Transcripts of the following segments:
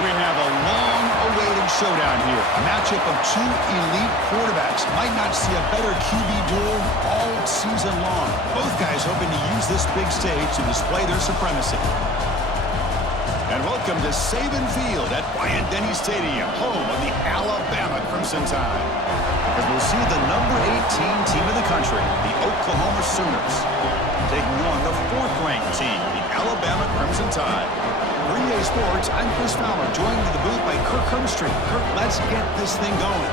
We have a long-awaited showdown here. A matchup of two elite quarterbacks. Might not see a better QB duel all season long. Both guys hoping to use this big stage to display their supremacy. And welcome to Saban Field at Bryant-Denny Stadium, home of the Alabama Crimson Tide. As we'll see the number 18 team in the country, the Oklahoma Sooners, taking on the fourth-ranked team, the Alabama Crimson Tide. For EA Sports, I'm Chris Fowler, joined in the booth by Kirk Hermstreet. Kirk, let's get this thing going.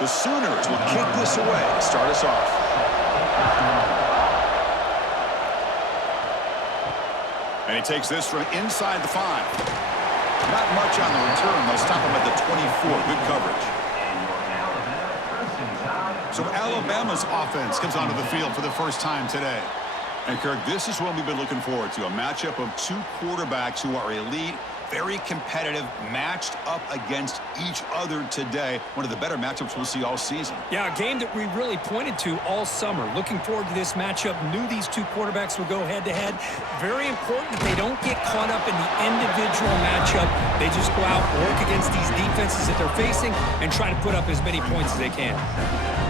The Sooners will kick this away to start us off. And he takes this from inside the 5. Not much on the return. They'll stop him at the 24. Good coverage. So Alabama's offense comes onto the field for the first time today. And Kirk, this is what we've been looking forward to. A matchup of two quarterbacks who are elite, very competitive, matched up against each other today. One of the better matchups we'll see all season. Yeah, a game that we really pointed to all summer. Looking forward to this matchup. Knew these two quarterbacks would go head-to-head. Very important that they don't get caught up in the individual matchup. They just go out, work against these defenses that they're facing, and try to put up as many points as they can.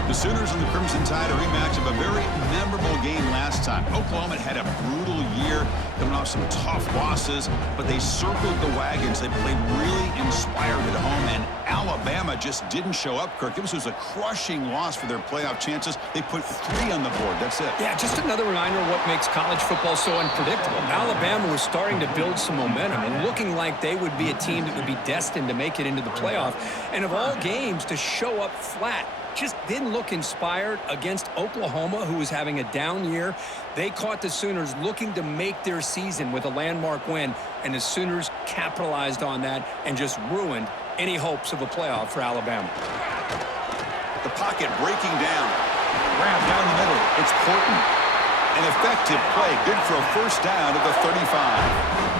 The Sooners and the Crimson Tide, a rematch of a very memorable game last time. Oklahoma had a brutal year, coming off some tough losses, but they circled the wagons. They played really inspired at home, and Alabama just didn't show up, Kirk. This was a crushing loss for their playoff chances. They put 3 on the board. That's it. Yeah, just another reminder of what makes college football so unpredictable. Alabama was starting to build some momentum and looking like they would be a team that would be destined to make it into the playoff. And of all games, to show up flat, just didn't look inspired against Oklahoma, who was having a down year. They caught the Sooners looking to make their season with a landmark win, and the Sooners capitalized on that and just ruined any hopes of a playoff for Alabama. The pocket breaking down. Grab down the middle. It's Porton. An effective play. Good for a first down at the 35.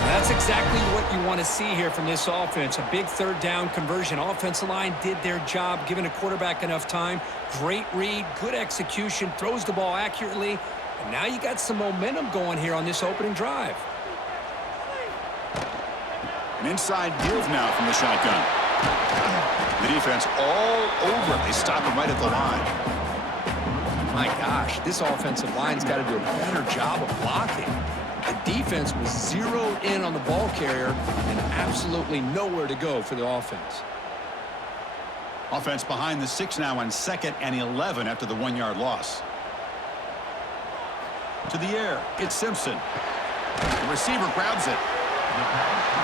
That's exactly what you want to see here from this offense. A big third down conversion. Offensive line did their job, giving a quarterback enough time. Great read, good execution, throws the ball accurately. And now you got some momentum going here on this opening drive. An inside give now from the shotgun. The defense all over. They stop him right at the line. My gosh, this offensive line's got to do a better job of blocking. The defense was zeroed in on the ball carrier and absolutely nowhere to go for the offense. Offense behind the 6 now on 2nd and 11 after the 1-yard loss. To the air, it's Simpson. The receiver grabs it.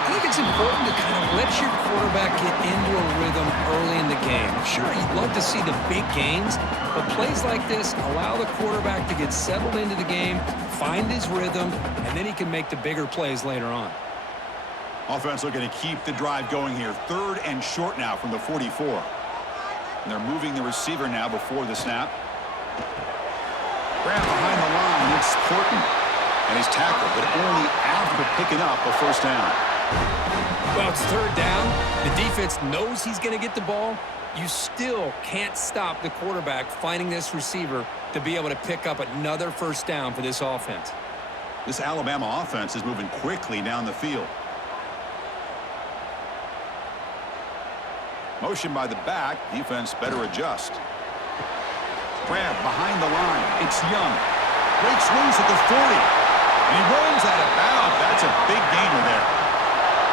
I think it's important to kind of let your quarterback get into a rhythm early in the game. Sure, you'd love to see the big gains, but plays like this allow the quarterback to get settled into the game, find his rhythm, and then he can make the bigger plays later on. Offense looking to keep the drive going here. 3rd and short now from the 44. And they're moving the receiver now before the snap. Grab behind the line. It's Porton. And he's tackled, but only after picking up a first down. Well, it's 3rd down. The defense knows he's going to get the ball. You still can't stop the quarterback finding this receiver to be able to pick up another first down for this offense. This Alabama offense is moving quickly down the field. Motion by the back. Defense better adjust. Grab behind the line. It's Young. Great swings at the 40. And he rolls out of bounds. That's a big gainer there.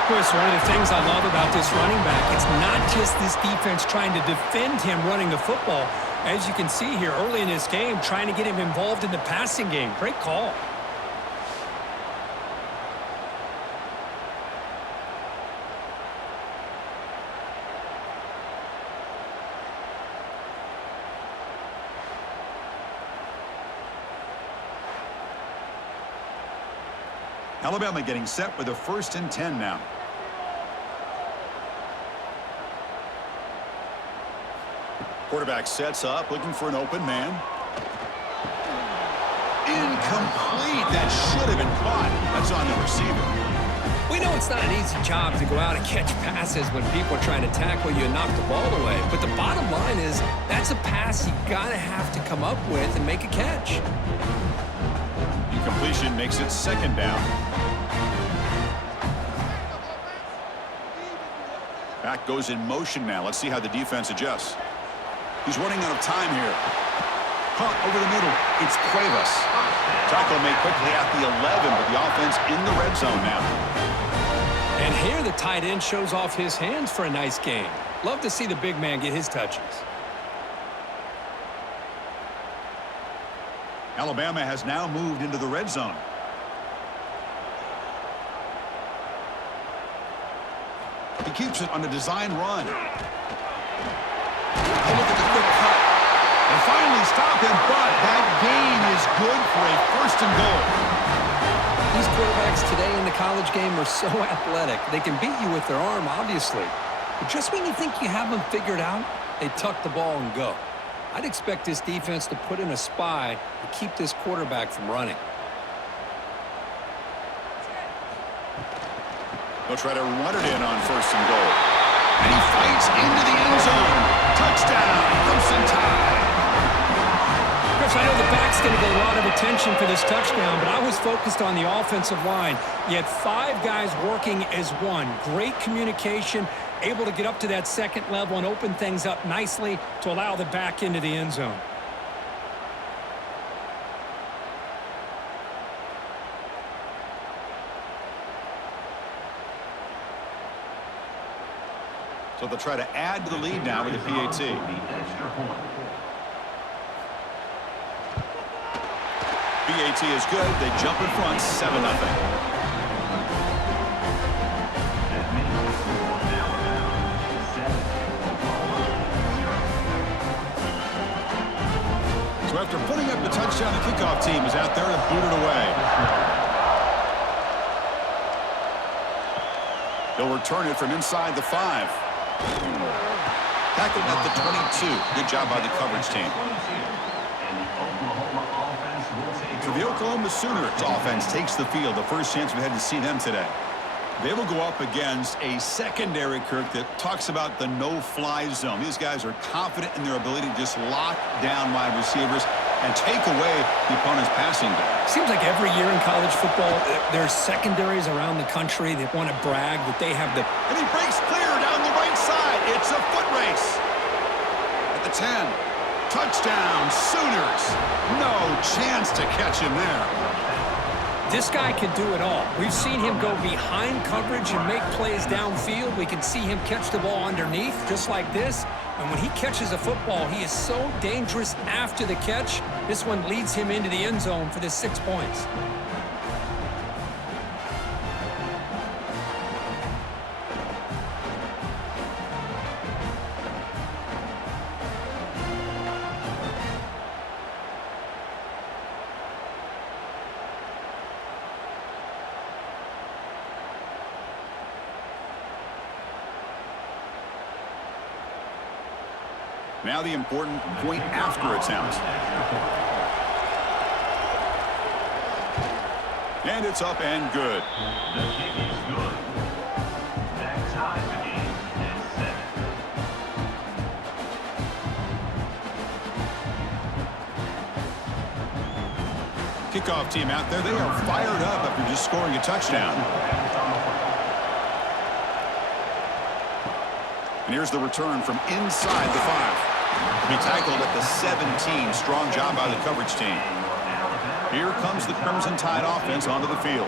Chris, one of the things I love about this running back, it's not just this defense trying to defend him running the football. As you can see here early in this game, trying to get him involved in the passing game. Great call. Alabama getting set with a 1st and 10 now. Quarterback sets up, looking for an open man. Incomplete. That should have been caught. That's on the receiver. We know it's not an easy job to go out and catch passes when people are trying to tackle you and knock the ball away. But the bottom line is that's a pass you got to have to come up with and make a catch. Incompletion makes it second down. Back goes in motion now. Let's see how the defense adjusts. He's running out of time here. Caught over the middle. It's Cuevas. Tackle made quickly at the 11, but the offense in the red zone now. And here the tight end shows off his hands for a nice game. Love to see the big man get his touches. Alabama has now moved into the red zone. He keeps it on a design run. And look at the quick cut. And finally stop him, but that gain is good for a first and goal. These quarterbacks today in the college game are so athletic. They can beat you with their arm, obviously. But just when you think you have them figured out, they tuck the ball and go. I'd expect this defense to put in a spy to keep this quarterback from running. They'll try to run it in on first and goal. And he fights into the end zone. Touchdown, Crimson Tide. Chris, I know the back's going to get a lot of attention for this touchdown, but I was focused on the offensive line. You had 5 guys working as one. Great communication, able to get up to that second level and open things up nicely to allow the back into the end zone. So they'll try to add to the lead now with the PAT. PAT is good. They jump in front, 7-0. So after putting up the touchdown, the kickoff team is out there to boot it away. They'll return it from inside the 5. Tackled at the 22. Good job by the coverage team. So the Oklahoma Sooners offense takes the field. The first chance we had to see them today. They will go up against a secondary, Kirk, that talks about the no-fly zone. These guys are confident in their ability to just lock down wide receivers and take away the opponent's passing game. Seems like every year in college football, there's secondaries around the country that want to brag that they have the... And he breaks clear down the right side. It's a foot race. At the 10. Touchdown, Sooners. No chance to catch him there. This guy can do it all. We've seen him go behind coverage and make plays downfield. We can see him catch the ball underneath, just like this. And when he catches a football, he is so dangerous after the catch. This one leads him into the end zone for the 6 points. Now the important point after attempt. And it's up and good. The kick is good. That ties the game at 7. Kickoff team out there. They are fired up after just scoring a touchdown. And here's the return from inside the 5. He tackled at the 17. Strong job by the coverage team. Here comes the Crimson Tide offense onto the field.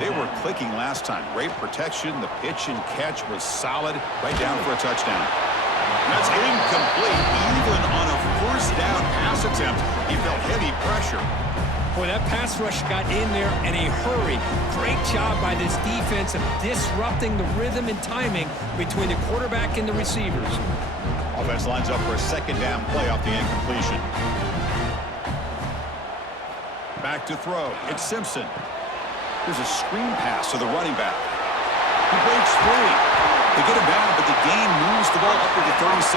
They were clicking last time. Great protection. The pitch and catch was solid. Right down for a touchdown. That's incomplete. Even on a first down pass attempt, he felt heavy pressure. Boy, that pass rush got in there in a hurry. Great job by this defense of disrupting the rhythm and timing between the quarterback and the receivers. Offense lines up for a second down play off the incompletion. Back to throw. It's Simpson. Here's a screen pass to the running back. He breaks free. They get him down, but the gain moves the ball up to the 36.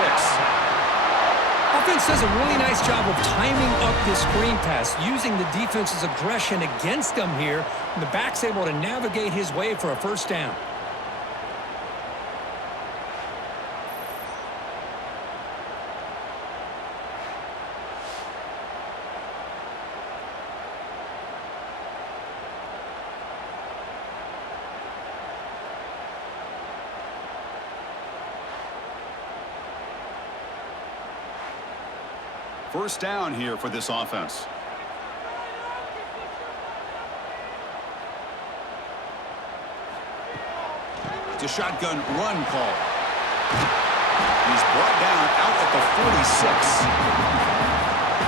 Offense does a really nice job of timing up this screen pass, using the defense's aggression against them here, and the back's able to navigate his way for a first down. First down here for this offense. It's a shotgun run call. He's brought down out at the 46.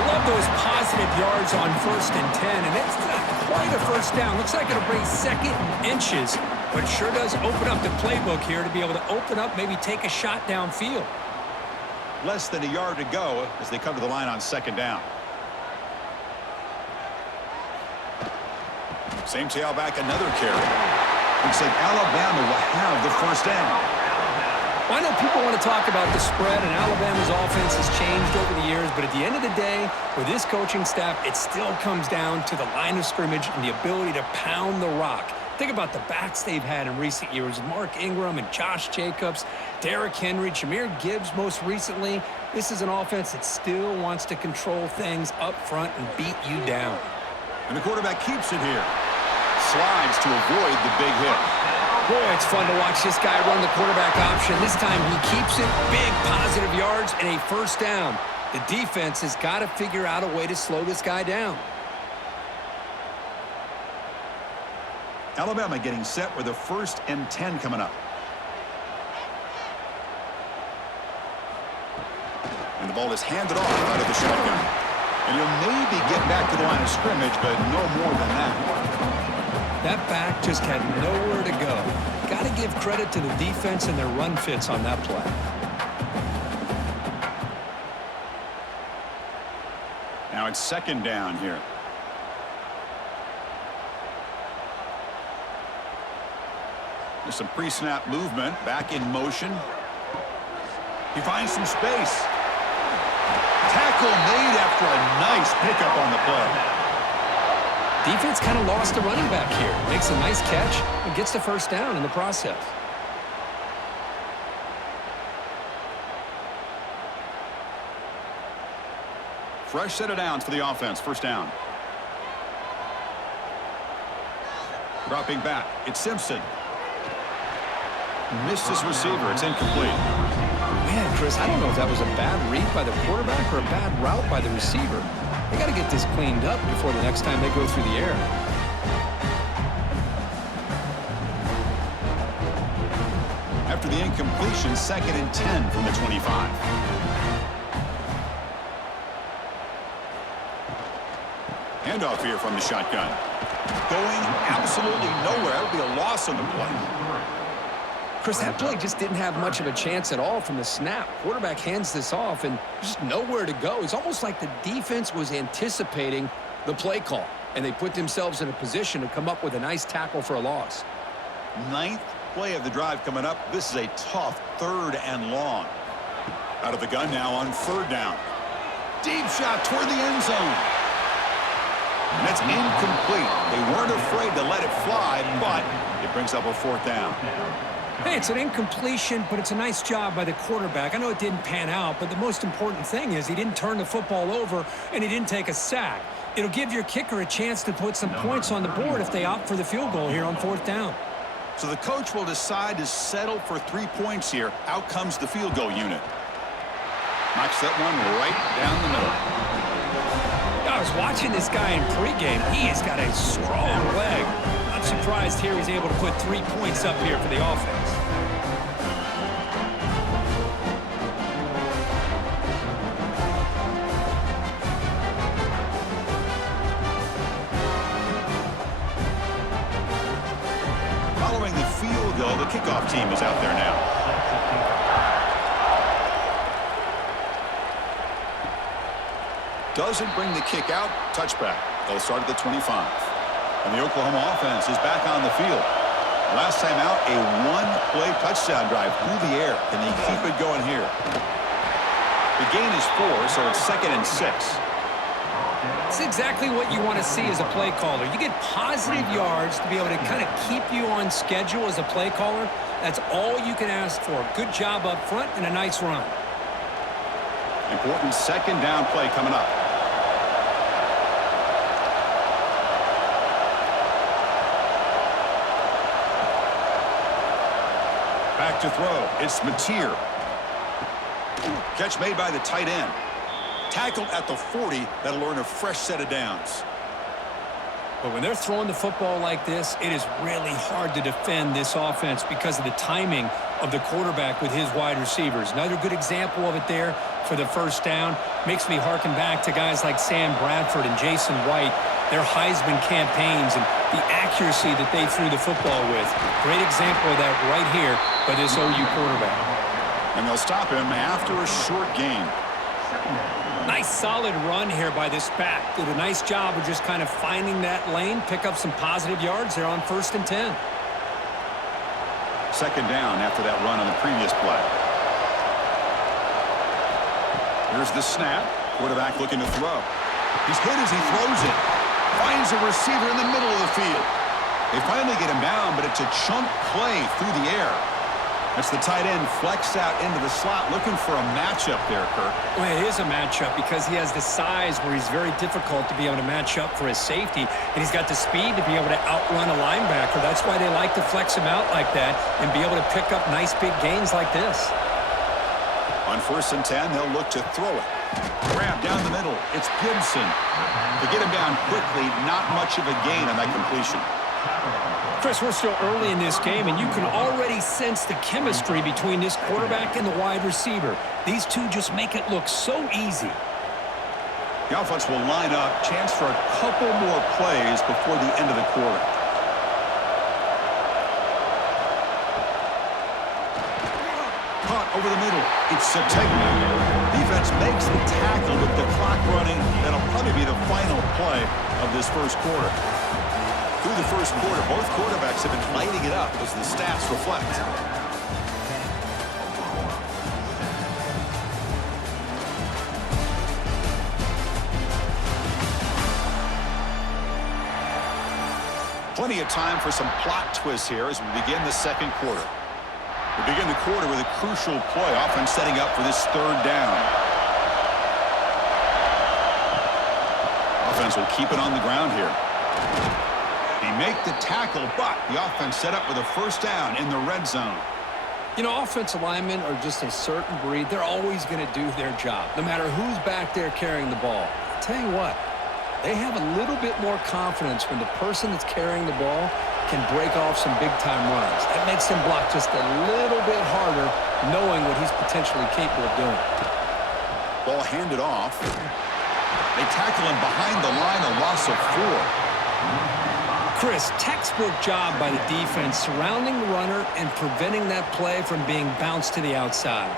Love those positive yards on 1st and 10, and it's not quite a first down. Looks like it'll bring 2nd and inches, but it sure does open up the playbook here to be able to open up, maybe take a shot downfield. Less than a yard to go as they come to the line on 2nd down. Same tailback, another carry. Looks like Alabama will have the first down. Well, I know people want to talk about the spread, and Alabama's offense has changed over the years, but at the end of the day, with this coaching staff, it still comes down to the line of scrimmage and the ability to pound the rock. Think about the backs they've had in recent years. Mark Ingram and Josh Jacobs, Derrick Henry, Jahmyr Gibbs most recently. This is an offense that still wants to control things up front and beat you down. And the quarterback keeps it here. Slides to avoid the big hit. Boy, it's fun to watch this guy run the quarterback option. This time he keeps it, big positive yards, and a first down. The defense has got to figure out a way to slow this guy down. Alabama getting set with a 1st and 10 coming up. And the ball is handed off out of the shotgun. And he'll maybe get back to the line of scrimmage, but no more than that. That back just had nowhere to go. Got to give credit to the defense and their run fits on that play. Now it's 2nd down here. There's some pre-snap movement, back in motion. He finds some space. Tackle made after a nice pickup on the play. Defense kind of lost the running back here. Makes a nice catch and gets the first down in the process. Fresh set of downs for the offense. First down. Dropping back. It's Simpson. Missed his receiver. It's incomplete. Man, Chris, I don't know if that was a bad read by the quarterback or a bad route by the receiver. They got to get this cleaned up before the next time they go through the air. After the incompletion, 2nd and 10 from the 25. Handoff here from the shotgun. Going absolutely nowhere. That would be a loss on the play. Chris, that play just didn't have much of a chance at all from the snap. Quarterback hands this off and just nowhere to go. It's almost like the defense was anticipating the play call, and they put themselves in a position to come up with a nice tackle for a loss. 9th play of the drive coming up. This is a tough 3rd and long. Out of the gun now on 3rd down. Deep shot toward the end zone. And it's incomplete. They weren't afraid to let it fly, but it brings up a 4th down. Hey, it's an incompletion, but it's a nice job by the quarterback. I know it didn't pan out, but the most important thing is he didn't turn the football over and he didn't take a sack. It'll give your kicker a chance to put some points on the board if they opt for the field goal here on 4th down. So the coach will decide to settle for 3 points here. Out comes the field goal unit. Knocks that one right down the middle. I was watching this guy in pregame. He has got a strong leg. Not surprised here he's able to put 3 points up here for the offense. Following the field goal, the kickoff team is out there now. Doesn't bring the kick out. Touchback. They'll start at the 25. And the Oklahoma offense is back on the field. Last time out, a 1-play touchdown drive through the air. Can they keep it going here? The gain is 4, so it's 2nd and 6. It's exactly what you want to see as a play caller. You get positive yards to be able to kind of keep you on schedule as a play caller. That's all you can ask for. Good job up front and a nice run. Important 2nd down play coming up. Back to throw. It's Mateer. Catch made by the tight end. Tackled at the 40. That'll earn a fresh set of downs. But when they're throwing the football like this, it is really hard to defend this offense because of the timing of the quarterback with his wide receivers. Another good example of it there for the first down. Makes me harken back to guys like Sam Bradford and Jason White, their Heisman campaigns and the accuracy that they threw the football with. Great example of that right here by this OU quarterback. And they'll stop him after a short gain. Nice solid run here by this back. Did a nice job of just kind of finding that lane, pick up some positive yards there on 1st and 10. 2nd down after that run on the previous play. Here's the snap. Quarterback looking to throw. He's hit as he throws it. Finds a receiver in the middle of the field. They finally get him down, but it's a chunk play through the air. That's the tight end flexed out into the slot, looking for a matchup there, Kirk. Well, it is a matchup because he has the size where he's very difficult to be able to match up for his safety, and he's got the speed to be able to outrun a linebacker. That's why they like to flex him out like that and be able to pick up nice big gains like this. On 1st and 10, they'll look to throw it. Grab down the middle. It's Gibson. To get him down quickly, not much of a gain on that completion. Chris, we're still early in this game, and you can already sense the chemistry between this quarterback and the wide receiver. These two just make it look so easy. The offense will line up. Chance for a couple more plays before the end of the quarter. Caught over the middle. It's Sategna. Defense makes the tackle with the clock running. That'll probably be the final play of this first quarter. Through the first quarter, both quarterbacks have been lighting it up as the stats reflect. Plenty of time for some plot twists here as we begin the second quarter. We begin the quarter with a crucial play, often setting up for this 3rd down. Offense will keep it on the ground here. They make the tackle, but the offense set up with a 1st down in the red zone. You know, offensive linemen are just a certain breed. They're always going to do their job, no matter who's back there carrying the ball. I'll tell you what, they have a little bit more confidence when the person that's carrying the ball can break off some big-time runs. That makes him block just a little bit harder, knowing what he's potentially capable of doing. Ball handed off. They tackle him behind the line, a loss of 4. Chris, textbook job by the defense surrounding the runner and preventing that play from being bounced to the outside.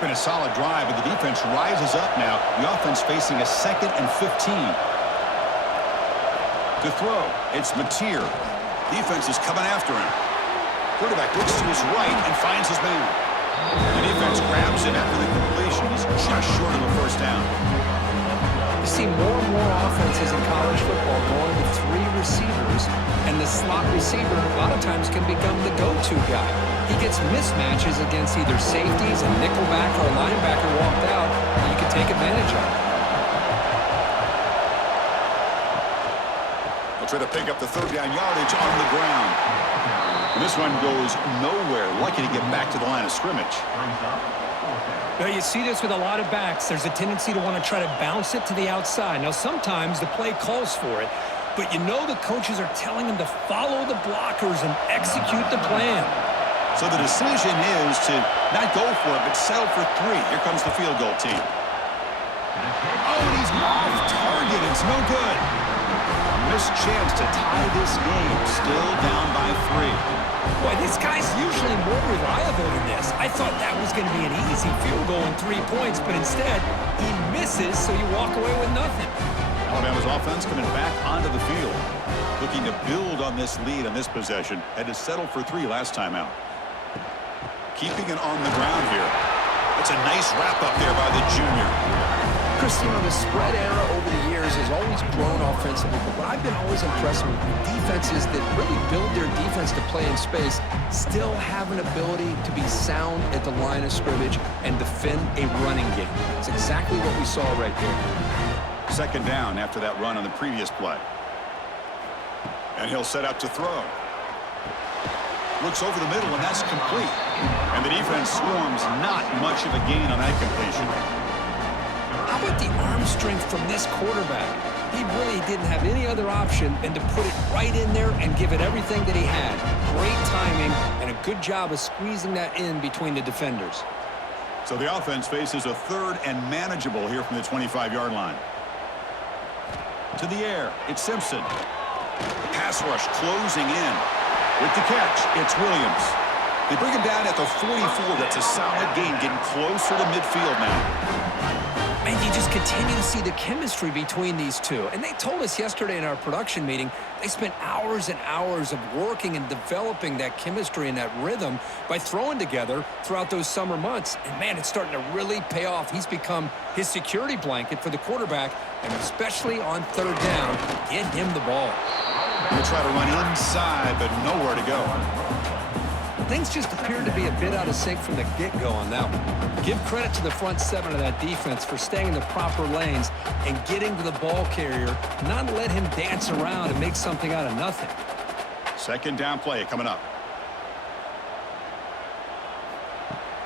Been a solid drive, but the defense rises up now. The offense facing a 2nd and 15. To throw, it's Mateer. Defense is coming after him. Quarterback looks to his right and finds his man. The defense grabs him after the completion. He's just short of a 1st down. You see more and more offenses in college football going with 3 receivers, and the slot receiver a lot of times can become the go-to guy. He gets mismatches against either safeties, a nickelback, or a linebacker walked out, and you can take advantage of it. They'll try to pick up the 3rd down yardage on the ground. And this one goes nowhere. Lucky to get back to the line of scrimmage. Now, you see this with a lot of backs. There's a tendency to want to try to bounce it to the outside. Now, sometimes the play calls for it, but you know the coaches are telling them to follow the blockers and execute the plan. So the decision is to not go for it, but settle for 3. Here comes the field goal team. Oh, and he's off target. It's no good. A missed chance to tie this game. Still down by 3. Boy, this guy's usually more reliable than this. I thought that was going to be an easy field goal and 3 points, but instead, he misses, so you walk away with nothing. Alabama's offense coming back onto the field, looking to build on this lead on this possession. Had to settle for 3 last time out. keeping it on the ground here. That's a nice wrap up there by the junior. Chris, you know, the spread era over the years has always grown offensively, but what I've been always impressed with defenses that really build their defense to play in space still have an ability to be sound at the line of scrimmage and defend a running game. It's exactly what we saw right there. Second down after that run on the previous play. And he'll set up to throw. Looks over the middle, and that's complete. And the defense swarms, not much of a gain on that completion. How about the arm strength from this quarterback? He really didn't have any other option than to put it right in there and give it everything that he had. Great timing and a good job of squeezing that in between the defenders. So the offense faces a third and manageable here from the 25-yard line. To the air, it's Simpson. Pass rush closing in. With the catch, it's Williams. They bring him down at the 44. That's a solid gain, getting closer to midfield now. And you just continue to see the chemistry between these two. And they told us yesterday in our production meeting, they spent hours and hours of working and developing that chemistry and that rhythm by throwing together throughout those summer months. And, man, it's starting to really pay off. He's become his security blanket for the quarterback, and especially on third down, get him the ball. He'll try to run inside, but nowhere to go. Things just appeared to be a bit out of sync from the get-go on that one. Give credit to the front seven of that defense for staying in the proper lanes and getting to the ball carrier, not let him dance around and make something out of nothing. Second down play coming up.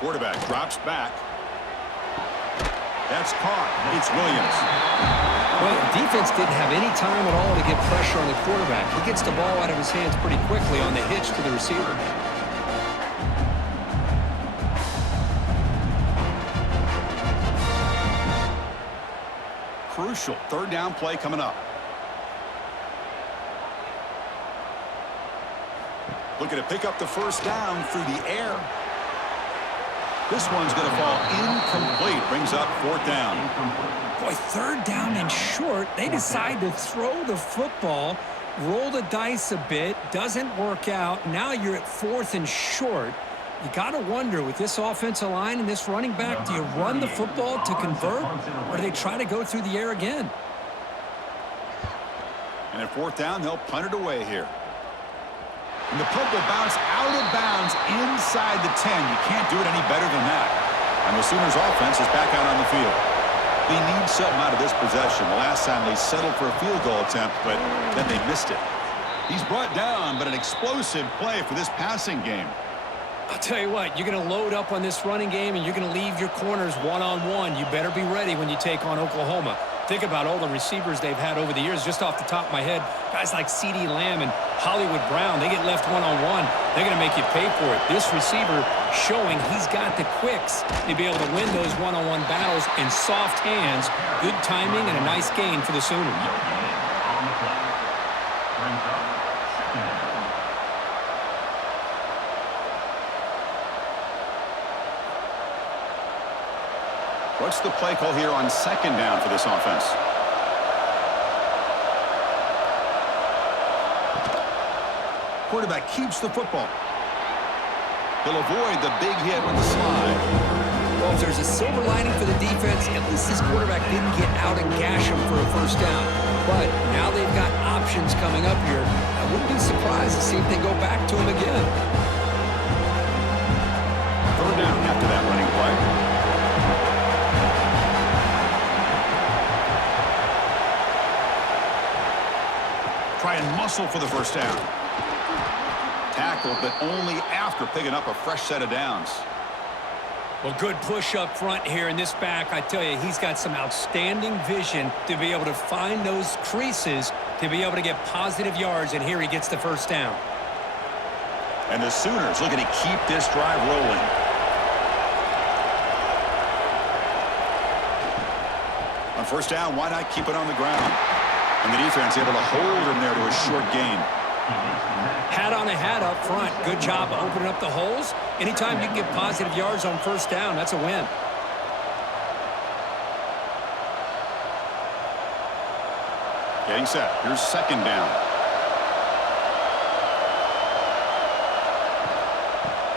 Quarterback drops back. That's caught. It's Williams. Well, defense didn't have any time at all to get pressure on the quarterback. He gets the ball out of his hands pretty quickly on the hitch to the receiver. Crucial third down play coming up. Looking to pick up the first down through the air. This one's going to fall incomplete. Brings up fourth down. Boy, third down and short. They decide to throw the football, roll the dice a bit. Doesn't work out. Now you're at fourth and short. You got to wonder, with this offensive line and this running back, do you run the football to convert, or do they try to go through the air again? And at fourth down, they'll punt it away here. And the punt will bounce out of bounds inside the 10. You can't do it any better than that. And the Sooners offense is back out on the field. They need something out of this possession. The last time they settled for a field goal attempt, but then they missed it. He's brought down, but an explosive play for this passing game. I'll tell you what, you're going to load up on this running game and you're going to leave your corners one-on-one. You better be ready when you take on Oklahoma. Think about all the receivers they've had over the years. Just off the top of my head, guys like CeeDee Lamb and Hollywood Brown, they get left one-on-one. They're going to make you pay for it. This receiver showing he's got the quicks to be able to win those one-on-one battles in soft hands. Good timing and a nice gain for the Sooners. What's the play call here on second down for this offense? Quarterback keeps the football. He'll avoid the big hit with the slide. Well, if there's a silver lining for the defense, at least this quarterback didn't get out and gash him for a first down. But now they've got options coming up here. I wouldn't be surprised to see if they go back to him again. Third down after that running play. Try and muscle for the first down. Tackle, but only after picking up a fresh set of downs. Well, good push up front here in this back. I tell you, he's got some outstanding vision to be able to find those creases to be able to get positive yards, and here he gets the first down. And the Sooners looking to keep this drive rolling. On first down, why not keep it on the ground? And the defense able to hold him there to a short gain. Hat on a hat up front. Good job opening up the holes. Anytime you can get positive yards on first down, that's a win. Getting set. Here's second down.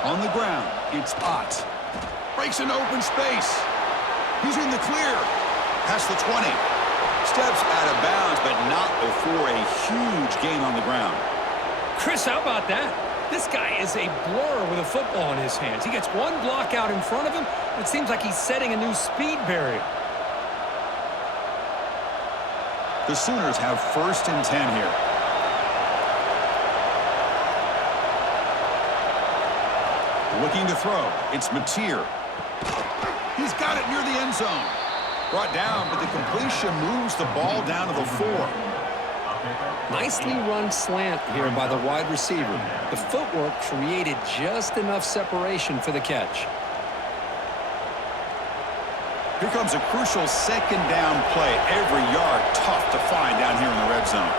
On the ground, it's Ott. Breaks into open space. He's in the clear. Past the 20. Steps out of bounds, but not before a huge gain on the ground. Chris, how about that? This guy is a blur with a football in his hands. He gets one block out in front of him. It seems like he's setting a new speed barrier. The Sooners have 1st and 10 here. Looking to throw. It's Mateer. He's got it near the end zone. Brought down, but the completion moves the ball down to the 4. Nicely run slant here by the wide receiver. The footwork created just enough separation for the catch. Here comes a crucial 2nd down play. Every yard tough to find down here in the red zone.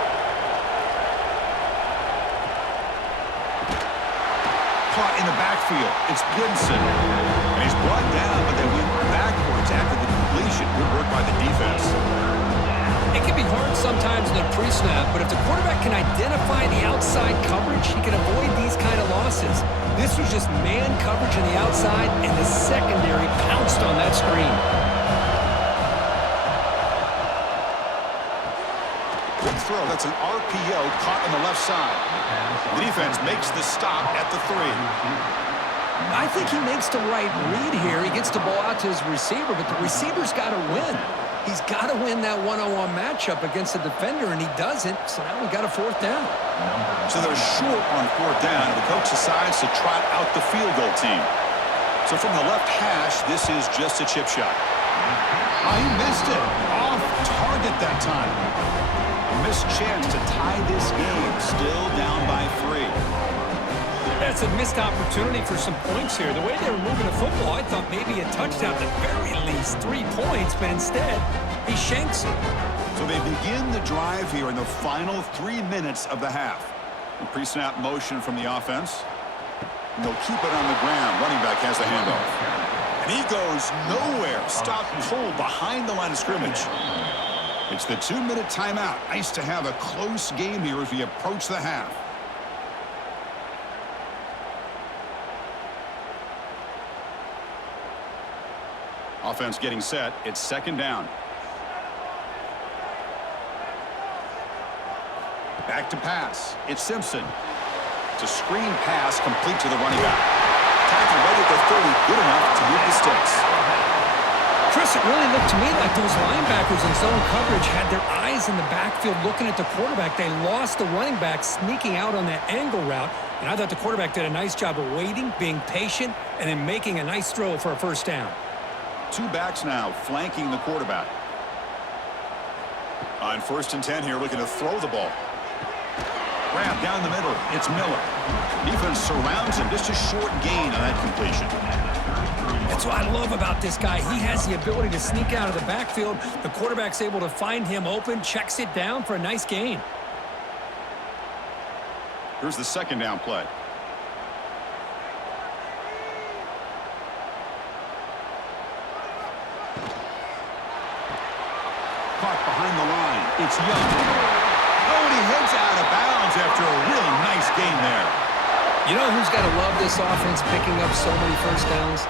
Caught in the backfield. It's Gibson. And he's brought down, but they went backwards after the completion. Good work by the defense. It can be hard sometimes in a pre-snap, but if the quarterback can identify the outside coverage, he can avoid these kind of losses. This was just man coverage on the outside, and the secondary pounced on that screen. Good throw. That's an RPO caught on the left side. The defense makes the stop at the 3. I think he makes the right read here. He gets the ball out to his receiver, but the receiver's got to win. He's got to win that one-on-one matchup against the defender, and he doesn't, so now we got a 4th down. So they're short on 4th down, and the coach decides to trot out the field goal team. So from the left hash, this is just a chip shot. Oh, he missed it. Off target that time. A missed chance to tie this game, still down by 3. That's a missed opportunity for some points here. The way they were moving the football, I thought maybe a touchdown, at the very least 3 points, but instead, he shanks it. So they begin the drive here in the final 3 minutes of the half. A pre-snap motion from the offense. And they'll keep it on the ground. Running back has the handoff. And he goes nowhere. Stopped cold behind the line of scrimmage. It's the 2-minute timeout. Nice to have a close game here as we approach the half. Offense getting set. It's 2nd down. Back to pass. It's Simpson. It's a screen pass complete to the running back. Tackle right at the 30. Good enough to move the Stix. Chris, it really looked to me like those linebackers in zone coverage had their eyes in the backfield looking at the quarterback. They lost the running back sneaking out on that angle route, and I thought the quarterback did a nice job of waiting, being patient, and then making a nice throw for a 1st down. 2 backs now flanking the quarterback. On 1st and 10 here, looking to throw the ball. Grab down the middle. It's Miller. Defense surrounds him. Just a short gain on that completion. That's what I love about this guy. He has the ability to sneak out of the backfield. The quarterback's able to find him open, checks it down for a nice gain. Here's the 2nd down play. Caught behind the line. It's Young. Oh, and he heads out of bounds after a really nice gain there. You know who's got to love this offense picking up so many 1st downs?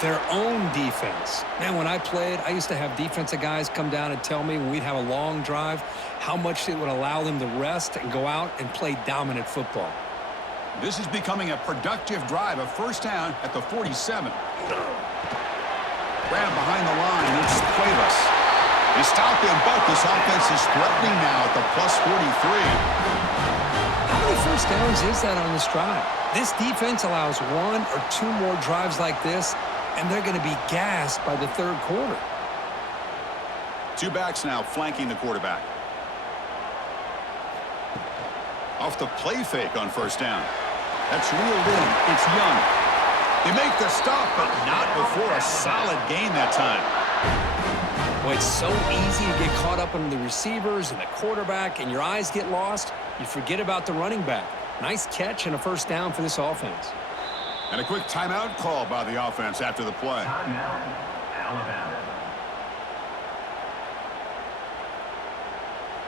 Their own defense. Man, when I played, I used to have defensive guys come down and tell me when we'd have a long drive how much it would allow them to rest and go out and play dominant football. This is becoming a productive drive. A 1st down at the 47. Grab behind the line. It's Cuevas. They stop him, but this offense is threatening now at the plus 43. How many 1st downs is that on this drive? This defense allows 1 or 2 more drives like this, and they're going to be gassed by the 3rd quarter. 2 backs now flanking the quarterback. Off the play fake on 1st down. That's reeled in. It's Young. They make the stop, but not before a solid gain that time. Boy, it's so easy to get caught up on the receivers and the quarterback, and your eyes get lost. You forget about the running back. Nice catch and a 1st down for this offense. And a quick timeout call by the offense after the play. Timeout, Alabama.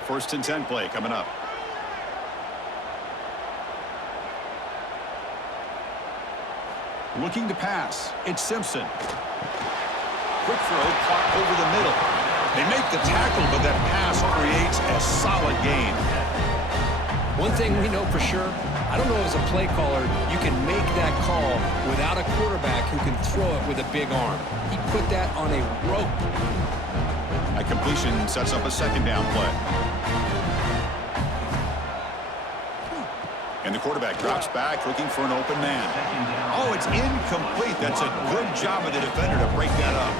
1st and 10 play coming up. Looking to pass. It's Simpson. Quick throw, caught over the middle. They make the tackle, but that pass creates a solid gain. One thing we know for sure, I don't know as a play caller, you can make that call without a quarterback who can throw it with a big arm. He put that on a rope. A completion sets up a second down play. And the quarterback drops back, looking for an open man. Oh, it's incomplete. That's a good job of the defender to break that up.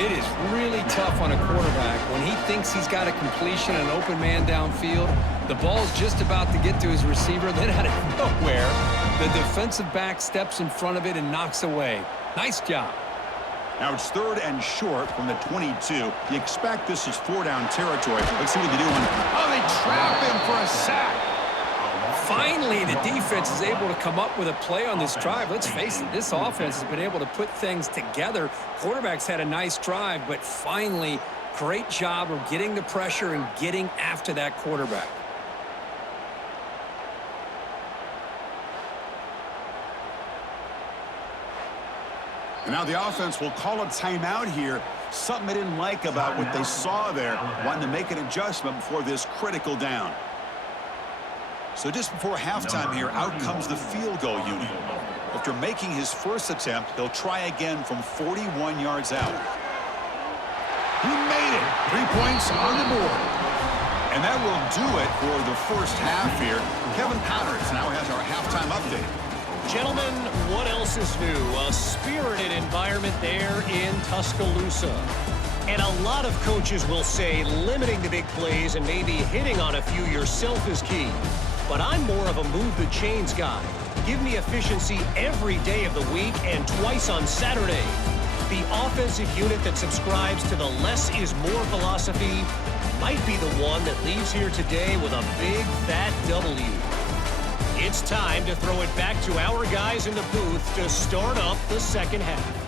It is really tough on a quarterback when he thinks he's got a completion, an open man downfield. The ball's just about to get to his receiver. Then out of nowhere, the defensive back steps in front of it and knocks away. Nice job. Now it's 3rd and short from the 22. You expect this is 4-down territory. Let's see what they do. Oh, they trap him for a sack. Finally, the defense is able to come up with a play on this drive. Let's face it, this offense has been able to put things together. Quarterback's had a nice drive, but finally, great job of getting the pressure and getting after that quarterback. And now the offense will call a timeout here. Something they didn't like about what they saw there. Wanting to make an adjustment before this critical down. So just before halftime here, out comes the field goal unit. After making his first attempt, he'll try again from 41 yards out. He made it. 3 points on the board. And that will do it for the first half here. Kevin Powers now has our halftime update. Gentlemen, what else is new? A spirited environment there in Tuscaloosa. And a lot of coaches will say limiting the big plays and maybe hitting on a few yourself is key. But I'm more of a move the chains guy. Give me efficiency every day of the week and twice on Saturday. The offensive unit that subscribes to the less is more philosophy might be the one that leaves here today with a big fat W. It's time to throw it back to our guys in the booth to start up the second half.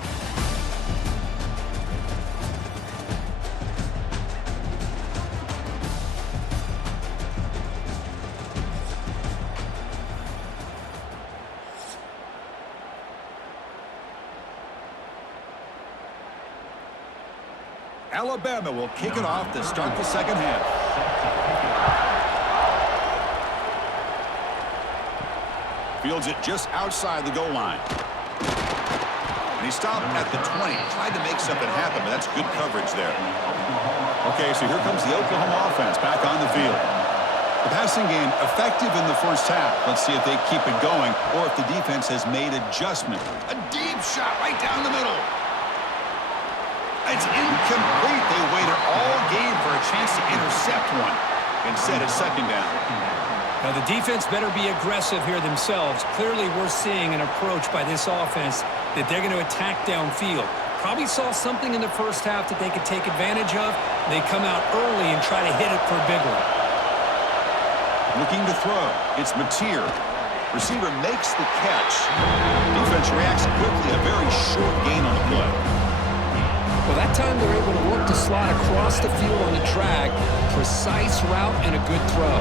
Alabama will kick it off to start the second half. Fields it just outside the goal line. And he stopped at the 20. Tried to make something happen, but that's good coverage there. Okay, so here comes the Oklahoma offense back on the field. The passing game effective in the first half. Let's see if they keep it going or if the defense has made adjustment. A deep shot right down the middle. It's incomplete. They waited all game for a chance to intercept one. Instead, it's second down. Now, the defense better be aggressive here themselves. Clearly, we're seeing an approach by this offense that they're going to attack downfield. Probably saw something in the first half that they could take advantage of. They come out early and try to hit it for a big one. Looking to throw. It's Mateer. Receiver makes the catch. Defense reacts quickly. A very short gain on the play. Well, that time they're able to work the slot across the field on the drag. Precise route and a good throw.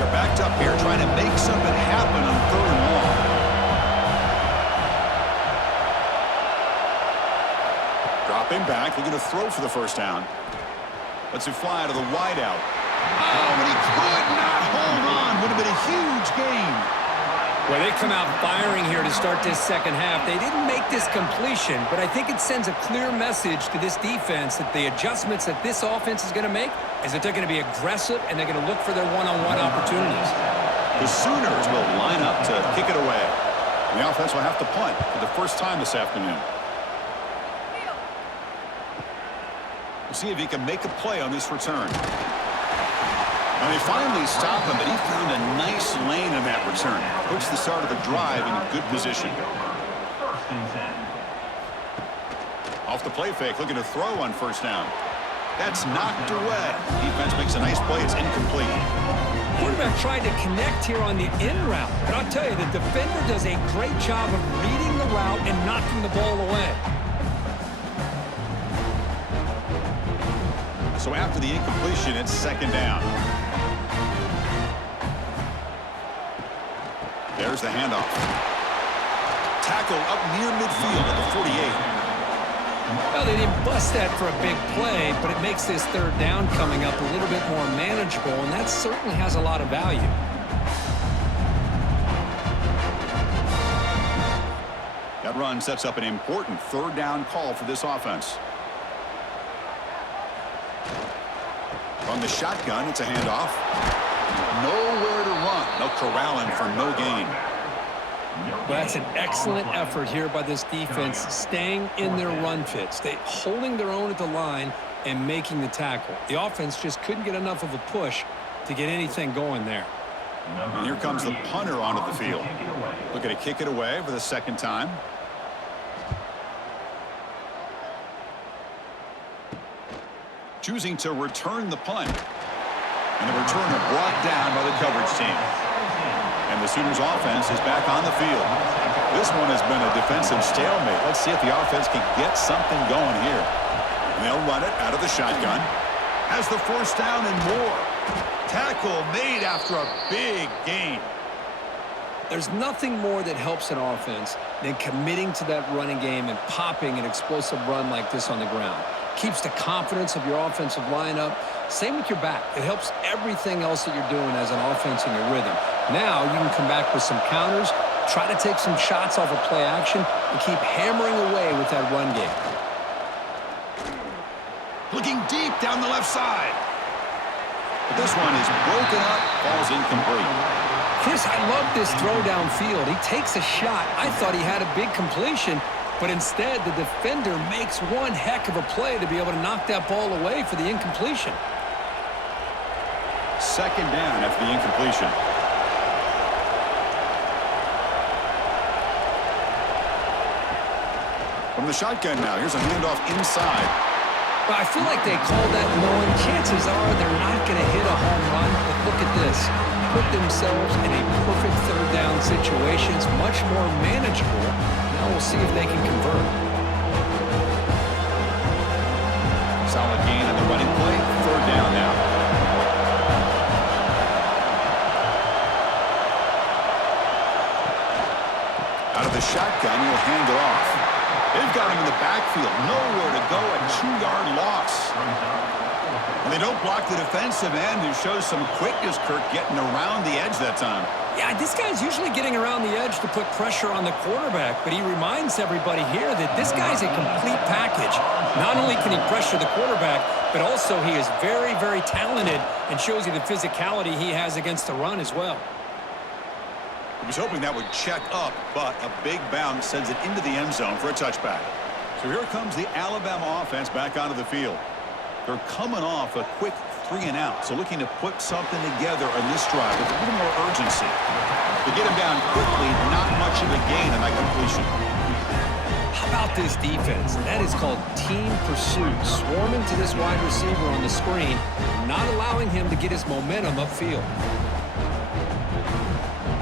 They're backed up here trying to make something happen on 3rd and long. Dropping back, looking to throw for the first down. Lets it fly to the wideout. Oh, and he could not hold on. Would have been a huge gain. Well, they come out firing here to start this second half. They didn't make this completion, but I think it sends a clear message to this defense that the adjustments that this offense is going to make is that they're going to be aggressive and they're going to look for their one-on-one opportunities. The Sooners will line up to kick it away. The offense will have to punt for the first time this afternoon. We'll see if he can make a play on this return. And they finally stop him, but he found a nice lane in that return. Puts the start of the drive in a good position. Off the play fake, looking to throw on first down. That's knocked away. Defense makes a nice play. It's incomplete. Quarterback tried to connect here on the in route, but I'll tell you, the defender does a great job of reading the route and knocking the ball away. So after the incompletion, it's second down. There's the handoff. Tackle up near midfield at the 48. Well, they didn't bust that for a big play, but it makes this third down coming up a little bit more manageable, and that certainly has a lot of value. That run sets up an important third down call for this offense. From the shotgun, it's a handoff. Nowhere to run. They'll corral him for no gain. Well, that's an excellent effort here by this defense, staying in their run fit, holding their own at the line and making the tackle. The offense just couldn't get enough of a push to get anything going there. And here comes the punter onto the field. Looking to kick it away for the second time. Choosing to return the punt. And the returner brought down by the coverage team. And the Sooners offense is back on the field. This one has been a defensive stalemate. Let's see if the offense can get something going here. And they'll run it out of the shotgun. Has the first down and more. Tackle made after a big gain. There's nothing more that helps an offense than committing to that running game and popping an explosive run like this on the ground. Keeps the confidence of your offensive lineup. Same with your back. It helps everything else that you're doing as an offense in your rhythm. Now you can come back with some counters, try to take some shots off of play action, and keep hammering away with that run game. Looking deep down the left side. But this one is broken up, falls incomplete. Chris, I love this throw downfield. He takes a shot. I thought he had a big completion, but instead the defender makes one heck of a play to be able to knock that ball away for the incompletion. Second down after the incompletion. From the shotgun now, here's a handoff inside. Well, I feel like they called that knowing chances are they're not going to hit a home run, but look at this. Put themselves in a perfect third down situation. It's much more manageable. Now we'll see if they can convert. Solid gain on the running play. Third down now. Out of the shotgun, he'll hand it off. They've got him in the backfield. Nowhere to go. A 2-yard loss. And they don't block the defensive end, who shows some quickness, Kirk, getting around the edge that time. Yeah, this guy's usually getting around the edge to put pressure on the quarterback, but he reminds everybody here that this guy's a complete package. Not only can he pressure the quarterback, but also he is very, very talented and shows you the physicality he has against the run as well. He was hoping that would check up, but a big bounce sends it into the end zone for a touchback. So here comes the Alabama offense back onto the field. They're coming off a quick 3-and-out, so looking to put something together on this drive with a little more urgency. To get him down quickly, not much of a gain on that completion. How about this defense? That is called team pursuit. Swarming to this wide receiver on the screen, not allowing him to get his momentum upfield.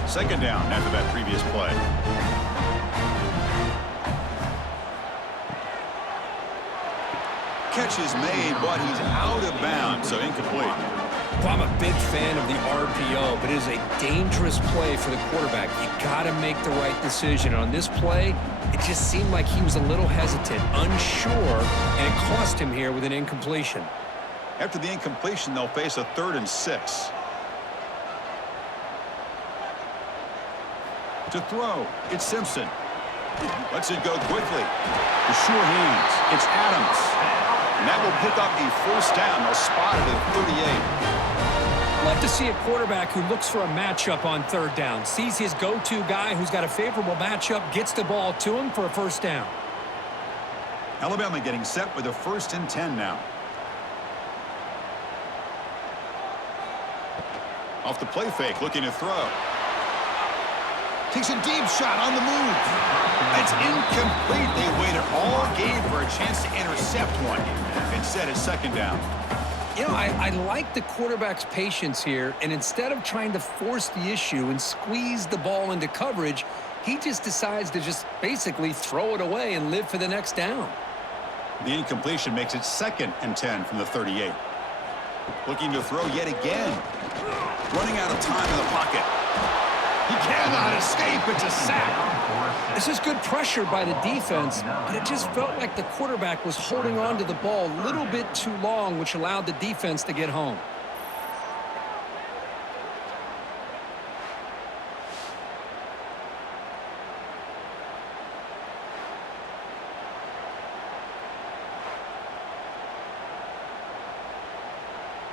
Second down after that previous play. Catch is made, but he's out of bounds, so incomplete. Well, I'm a big fan of the RPO, but it is a dangerous play for the quarterback. You got to make the right decision. On this play, it just seemed like he was a little hesitant, unsure, and it cost him here with an incompletion. After the incompletion, they'll face a 3rd and 6. To throw, it's Simpson. Lets it go quickly. The sure hands, it's Adams. And that will pick up the first down. They'll spot it at 38. Love to see a quarterback who looks for a matchup on third down. Sees his go-to guy who's got a favorable matchup, gets the ball to him for a first down. Alabama getting set with a 1st and 10 now. Off the play fake, looking to throw. Takes a deep shot on the move. It's incomplete. They waited all game for a chance to intercept one. Instead, it's second down. You know, I like the quarterback's patience here, and instead of trying to force the issue and squeeze the ball into coverage, he just decides to just basically throw it away and live for the next down. The incompletion makes it 2nd and 10 from the 38. Looking to throw yet again. Running out of time in the pocket. He cannot escape. It's a sack. This is good pressure by the defense, but it just felt like the quarterback was holding on to the ball a little bit too long, which allowed the defense to get home.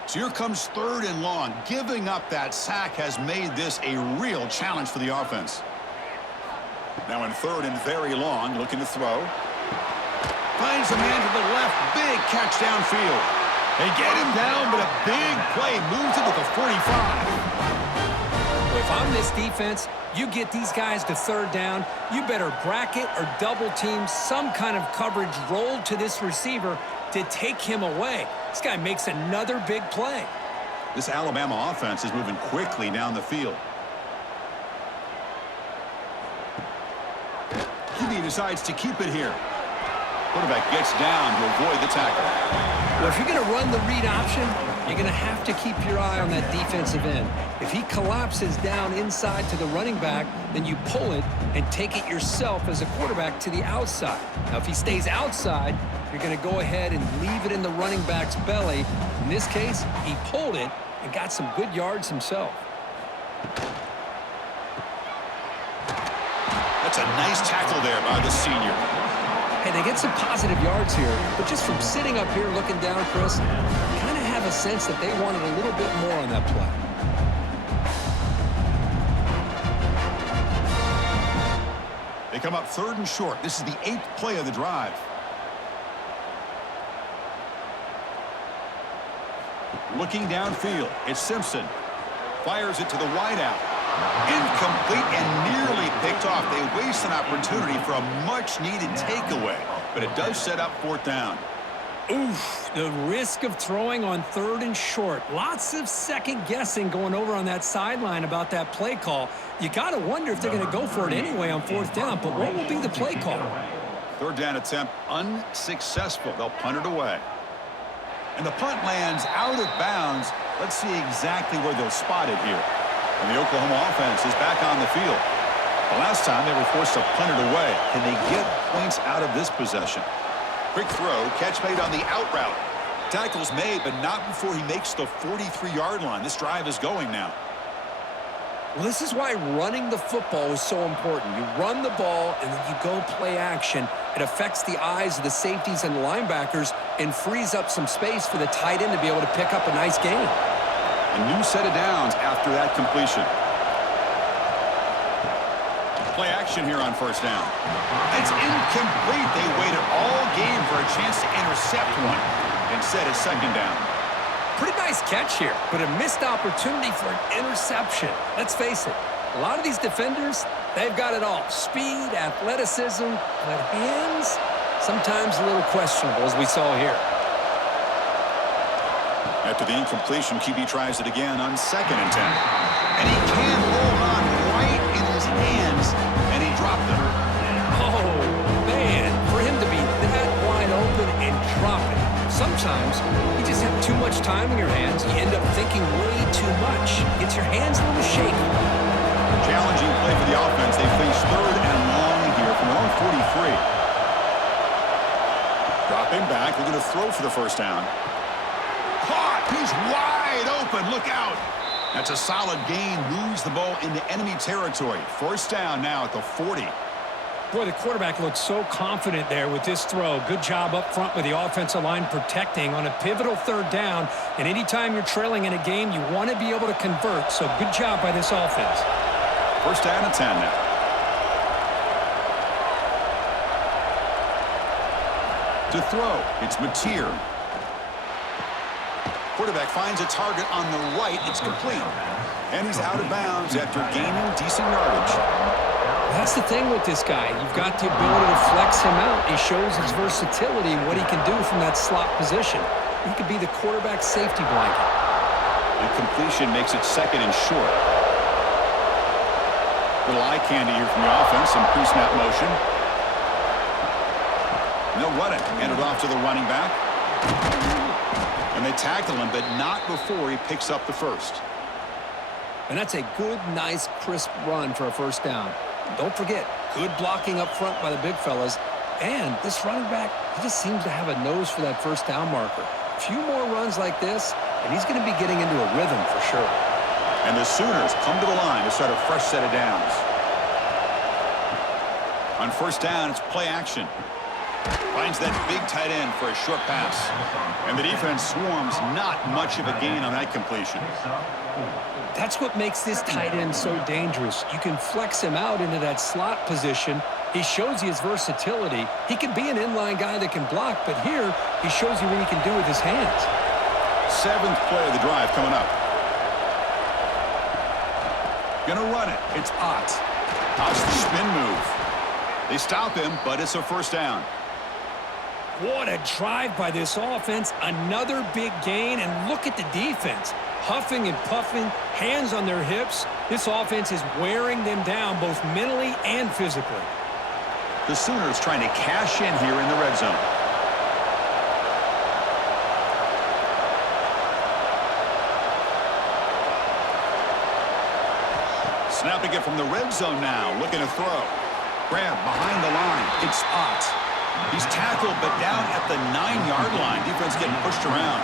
So here comes 3rd and long. Giving up that sack has made this a real challenge for the offense. Now in 3rd and very long, looking to throw. Finds a man to the left. Big catch downfield. They get him down, but a big play moves him to the 45. If I'm this defense, you get these guys to 3rd down, you better bracket or double team some kind of coverage rolled to this receiver to take him away. This guy makes another big play. This Alabama offense is moving quickly down the field. QB decides to keep it here. Quarterback gets down to avoid the tackle. Well, if you're going to run the read option, you're going to have to keep your eye on that defensive end. If he collapses down inside to the running back, then you pull it and take it yourself as a quarterback to the outside. Now, if he stays outside, you're going to go ahead and leave it in the running back's belly. In this case, he pulled it and got some good yards himself. That's a nice tackle there by the senior. Hey, they get some positive yards here, but just from sitting up here looking down, Chris, kind of have a sense that they wanted a little bit more on that play. They come up 3rd and short. This is the 8th play of the drive. Looking downfield, it's Simpson. Fires it to the wideout. Incomplete and nearly picked off. They waste an opportunity for a much-needed takeaway, but it does set up 4th down. Oof, the risk of throwing on 3rd and short. Lots of second-guessing going over on that sideline about that play call. You got to wonder if they're going to go for it anyway on 4th down, but what will be the play call? 3rd down attempt unsuccessful. They'll punt it away. And the punt lands out of bounds. Let's see exactly where they'll spot it here. And the Oklahoma offense is back on the field. The last time they were forced to punt it away. Can they get points out of this possession? Quick throw, catch made on the out route. Tackle's made, but not before he makes the 43-yard line. This drive is going now. Well, this is why running the football is so important. You run the ball, and then you go play action. It affects the eyes of the safeties and the linebackers and frees up some space for the tight end to be able to pick up a nice gain. A new set of downs after that completion. Play action here on 1st down. It's incomplete. They waited all game for a chance to intercept one. Instead, it's 2nd down. Pretty nice catch here, but a missed opportunity for an interception. Let's face it, a lot of these defenders, they've got it all. Speed, athleticism, but hands, sometimes a little questionable, as we saw here. After the incompletion, QB tries it again on 2nd and 10. And he can't hold on right in his hands, and he dropped it. Oh, man, for him to be that wide open and drop it. Sometimes you just have too much time in your hands. You end up thinking way too much. Gets your hands a little shaky. Challenging play for the offense. They face 3rd and long here from their own 43. Dropping back. They're going to throw for the 1st down. Caught. He's wide open. Look out. That's a solid gain. Moves the ball into enemy territory. 1st down now at the 40. Boy, the quarterback looks so confident there with this throw. Good job up front with the offensive line protecting on a pivotal 3rd down. And anytime you're trailing in a game, you want to be able to convert. So good job by this offense. 1st down and 10 now. To throw, it's Mateer. Quarterback finds a target on the right. It's complete. And he's out of bounds after gaining decent yardage. That's the thing with this guy. You've got the ability to flex him out. He shows his versatility and what he can do from that slot position. He could be the quarterback's safety blanket. And completion makes it 2nd and short. Little eye candy here from the offense. Some pre-snap motion. And they'll run it. Hand it off to the running back. And they tackle him, but not before he picks up the 1st. And that's a good, nice, crisp run for a first down. Don't forget, good blocking up front by the big fellas. And this running back, he just seems to have a nose for that first down marker. A few more runs like this, and he's going to be getting into a rhythm for sure. And the Sooners come to the line to start a fresh set of downs. On first down, it's play action. Finds that big tight end for a short pass. And the defense swarms, not much of a gain on that completion. That's what makes this tight end so dangerous. You can flex him out into that slot position. He shows you his versatility. He can be an inline guy that can block, but here he shows you what he can do with his hands. 7th play of the drive coming up. Gonna run it. It's Ott. Ott's the spin move. They stop him, but it's a first down. What a drive by this offense. Another big gain, and look at the defense. Huffing and puffing, hands on their hips. This offense is wearing them down both mentally and physically. The Sooners trying to cash in here in the red zone. Snapping it from the red zone now, looking to throw. Grab behind the line. It's Ott. He's tackled, but down at the 9-yard line. Defense getting pushed around.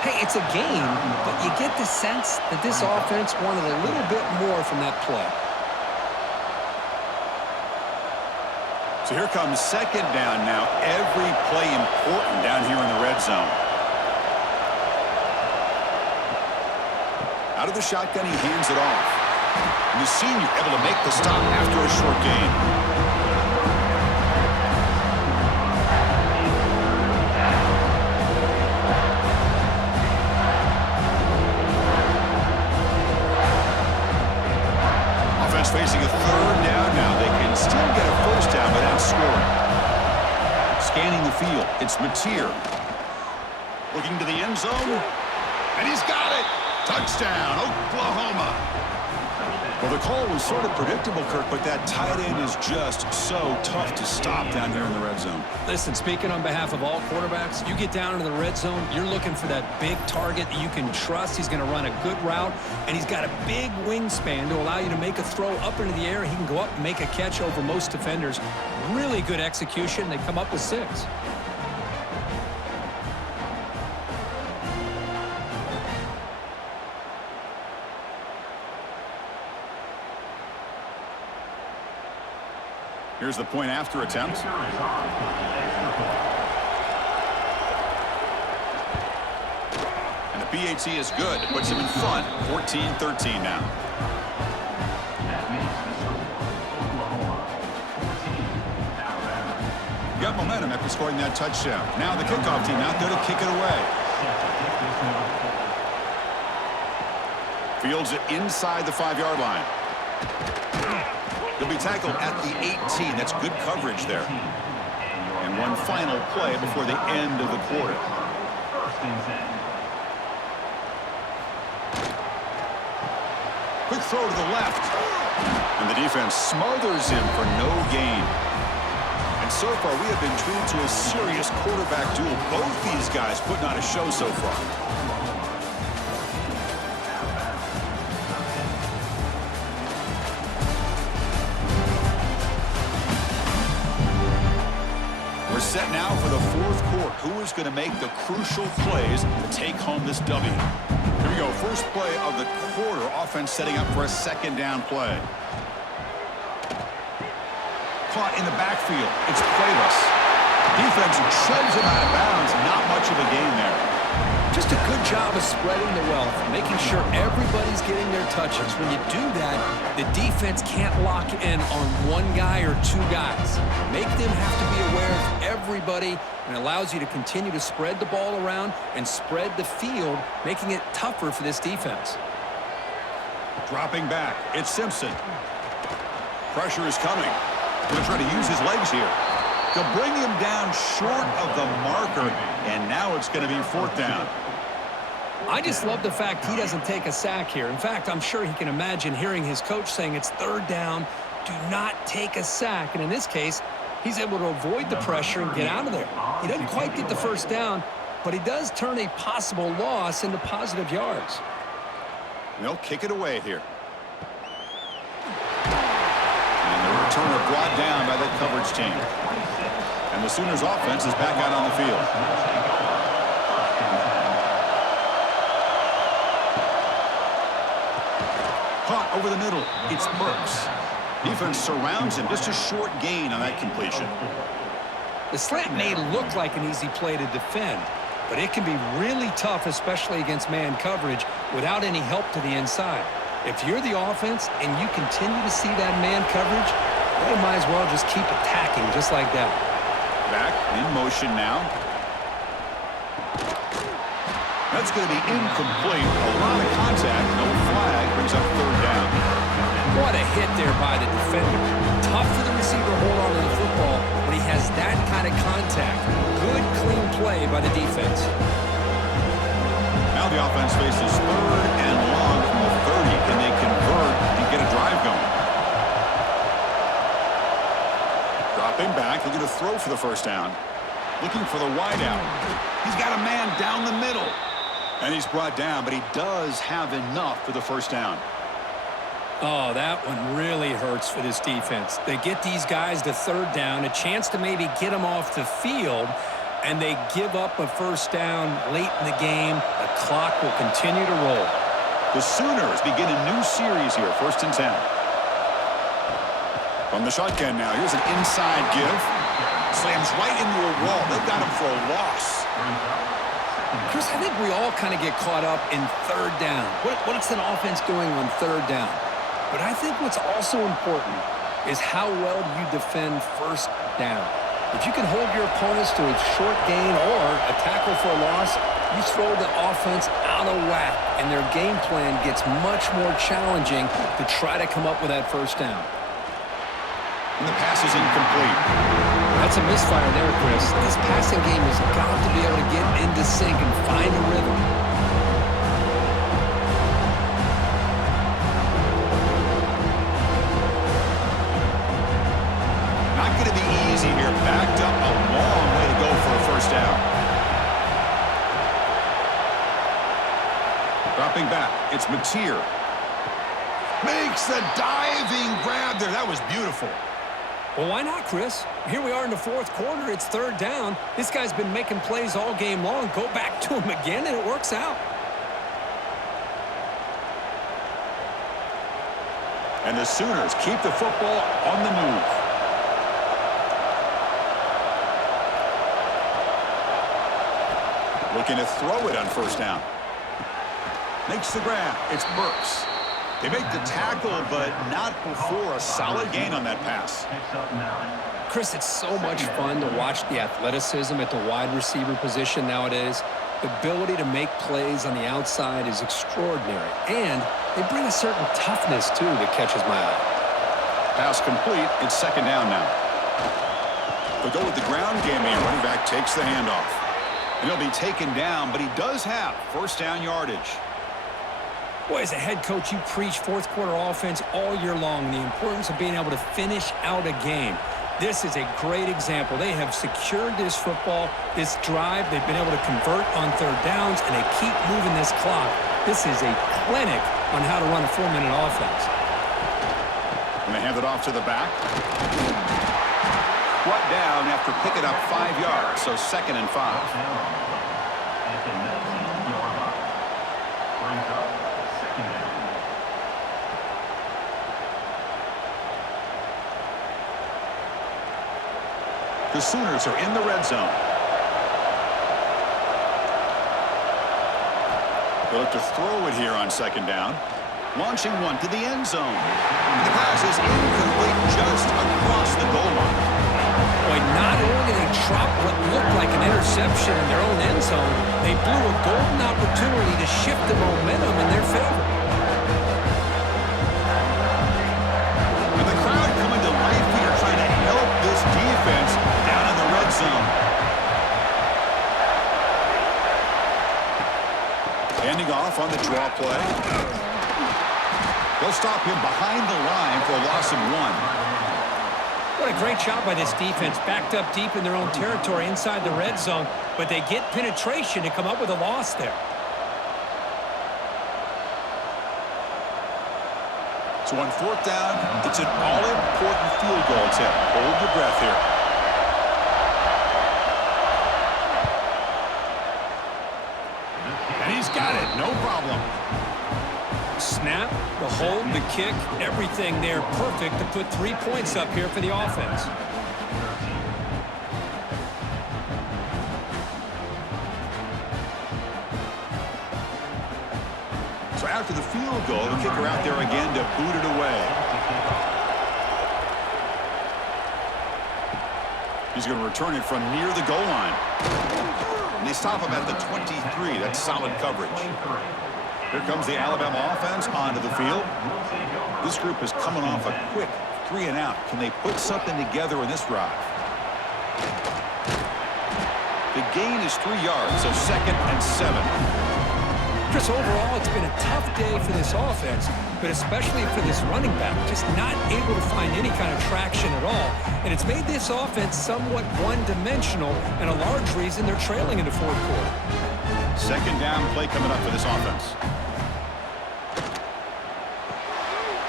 Hey, it's a game, but you get the sense that this offense wanted a little bit more from that play. So here comes second down now. Every play important down here in the red zone. Out of the shotgun, he hands it off. And the senior able to make the stop after a short gain. Facing a third down now. They can still get a first down without scoring. Scanning the field. It's Mateer. Looking to the end zone. And he's got it. Touchdown, Oklahoma. Well, the call was sort of predictable, Kirk, but that tight end is just so tough to stop down here in the red zone. Listen, speaking on behalf of all quarterbacks, you get down into the red zone, you're looking for that big target that you can trust. He's going to run a good route, and he's got a big wingspan to allow you to make a throw up into the air. He can go up and make a catch over most defenders. Really good execution. They come up with 6. Here's the point after attempt. And the PAT is good. Puts him in front, 14-13 now. You got momentum after scoring that touchdown. Now the kickoff team out there to kick it away. Fields it inside the 5-yard line. He'll be tackled at the 18. That's good coverage there. And one final play before the end of the quarter. Quick throw to the left. And the defense smothers him for no gain. And so far, we have been treated to a serious quarterback duel. Both these guys putting on a show so far. Set now for the fourth quarter. Who is going to make the crucial plays to take home this W? Here we go. First play of the quarter. Offense setting up for a second down play. Caught in the backfield. It's playless. Defense shoves him out of bounds. Not much of a gain there. Just a good job of spreading the wealth, making sure everybody's getting their touches. When you do that, the defense can't lock in on one guy or 2 guys. Make them have to be aware of everybody, and allows you to continue to spread the ball around and spread the field, making it tougher for this defense. Dropping back, it's Simpson. Pressure is coming. Going to try to use his legs here. They'll bring him down short of the marker, and now it's going to be 4th down. I just love the fact he doesn't take a sack here. In fact, I'm sure he can imagine hearing his coach saying it's 3rd down, do not take a sack. And in this case, he's able to avoid the pressure and get out of there. He doesn't quite get the first down, but he does turn a possible loss into positive yards. And they'll kick it away here. And the returner brought down by that coverage team. And the Sooners offense is back out on the field. Caught over the middle. It's Burks. Defense surrounds him. Just a short gain on that completion. The slant may look like an easy play to defend, but it can be really tough, especially against man coverage, without any help to the inside. If you're the offense and you continue to see that man coverage, they might as well just keep attacking just like that. Back in motion now. That's going to be incomplete. A lot of contact. No flag. Brings up third down. What a hit there by the defender. Tough for the receiver to hold on to the football when he has that kind of contact. Good, clean play by the defense. Now the offense faces third and long from the 30. Can they convert and get a drive going? Dropping back, looking to throw for the first down. Looking for the wideout. He's got a man down the middle. And he's brought down, but he does have enough for the first down. Oh, that one really hurts for this defense. They get these guys to third down, a chance to maybe get them off the field, and they give up a first down late in the game. The clock will continue to roll. The Sooners begin a new series here, 1st and 10. From the shotgun now, here's an inside give. Slams right into a wall. They've got him for a loss. Chris, I think we all kind of get caught up in third down. What's an offense doing on third down? But I think what's also important is how well you defend first down. If you can hold your opponents to a short gain or a tackle for a loss, you throw the offense out of whack, and their game plan gets much more challenging to try to come up with that first down. And the pass is incomplete. That's a misfire there, Chris. This passing game has got to be able to get into sync and find a rhythm. Not going to be easy here. Backed up a long way to go for a first down. Dropping back. It's Mateer. Makes the diving grab there. That was beautiful. Well, why not, Chris? Here we are in the fourth quarter. It's third down. This guy's been making plays all game long. Go back to him again, and it works out. And the Sooners keep the football on the move. Looking to throw it on first down. Makes the grab. It's Burks. They make the tackle, but not before a solid gain on that pass. Chris, it's so much fun to watch the athleticism at the wide receiver position nowadays. The ability to make plays on the outside is extraordinary, and they bring a certain toughness, too, that catches my eye. Pass complete. It's second down now. They'll go with the ground game here. Running back takes the handoff. And he'll be taken down, but he does have first down yardage. Boy, as a head coach, you preach fourth quarter offense all year long, the importance of being able to finish out a game. This is a great example. They have secured this football, this drive. They've been able to convert on third downs, and they keep moving this clock. This is a clinic on how to run a 4-minute offense. And they hand it off to the back. Brought down after picking up 5 yards, so 2nd and 5. The Sooners are in the red zone. They look to throw it here on second down. Launching one to the end zone. The pass is incomplete just across the goal line. Boy, not only did they drop what looked like an interception in their own end zone, they blew a golden opportunity to shift the momentum in their favor. And the crowd coming to life here, trying to help this defense down in the red zone. Handing off on the draw play. They'll stop him behind the line for a loss of 1. What a great job by this defense, backed up deep in their own territory inside the red zone, but they get penetration to come up with a loss there. So on fourth down, it's an all-important field goal attempt. Hold your breath here. And he's got it. No problem. Snap, the hold, the kick, everything there perfect to put 3 points up here for the offense. So after the field goal, the kicker out there again to boot it away. He's going to return it from near the goal line. And they stop him at the 23. That's solid coverage. Here comes the Alabama offense onto the field. This group is coming off a quick 3 and out. Can they put something together in this drive? The gain is 3 yards, so 2nd and 7. Chris, overall, it's been a tough day for this offense, but especially for this running back, just not able to find any kind of traction at all. And it's made this offense somewhat one-dimensional, and a large reason they're trailing in the fourth quarter. 2nd down play coming up for this offense.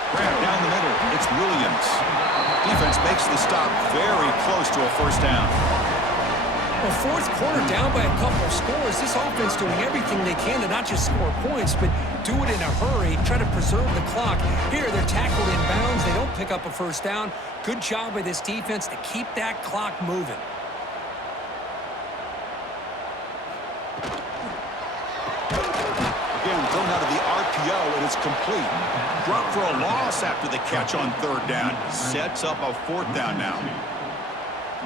Grab down the middle. It's Williams. Defense makes the stop very close to a first down. Well, fourth quarter down by a couple of scores. This offense doing everything they can to not just score points, but do it in a hurry, try to preserve the clock. Here, they're tackled in bounds. They don't pick up a first down. Good job by this defense to keep that clock moving. Again, thrown out of the RPO, and it's complete. Drop for a loss after the catch on 3rd down. Sets up a 4th down now.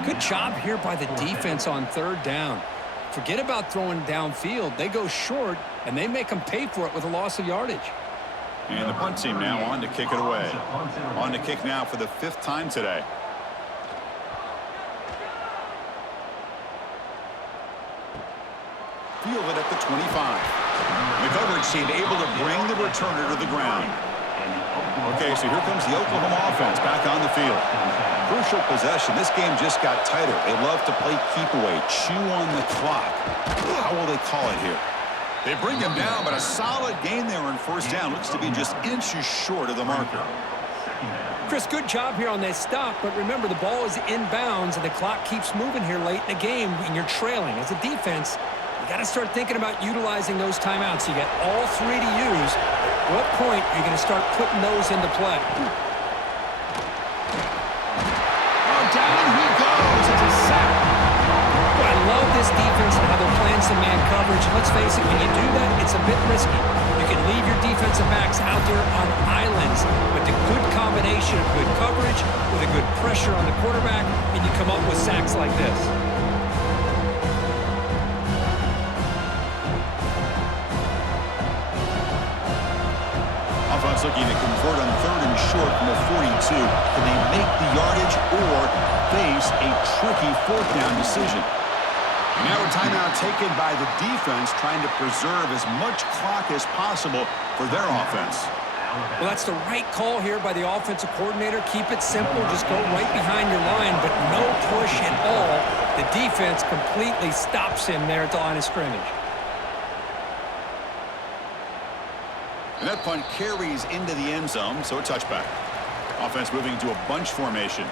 Good job here by the defense on 3rd down. Forget about throwing downfield. They go short, and they make them pay for it with a loss of yardage. And the punt team now on to kick it away. On to kick now for the 5th time today. Field it at the 25. The coverage team able to bring the returner to the ground. Okay, so here comes the Oklahoma offense back on the field. Crucial possession. This game just got tighter. They love to play keep away, chew on the clock. How will they call it here? They bring him down, but a solid gain there on 1st down. Looks to be just inches short of the marker. Chris, good job here on that stop, but remember, the ball is inbounds, and the clock keeps moving here late in the game, and you're trailing. As a defense, you got to start thinking about utilizing those timeouts. You got all 3 to use. At what point are you going to start putting those into play? Down he goes. It's a sack. I love this defense and how they're playing some man coverage. Let's face it, when you do that, it's a bit risky. You can leave your defensive backs out there on islands, but the good combination of good coverage with a good pressure on the quarterback, and you come up with sacks like this. Offense looking to convert on 3rd and short from the 42. Can they make the yardage or face a tricky 4th down decision? And now a timeout taken by the defense, trying to preserve as much clock as possible for their offense. Well, that's the right call here by the offensive coordinator. Keep it simple. Just go right behind your line, but no push at all. The defense completely stops him there at the line of scrimmage. And that punt carries into the end zone, so a touchback. Offense moving into a bunch formation.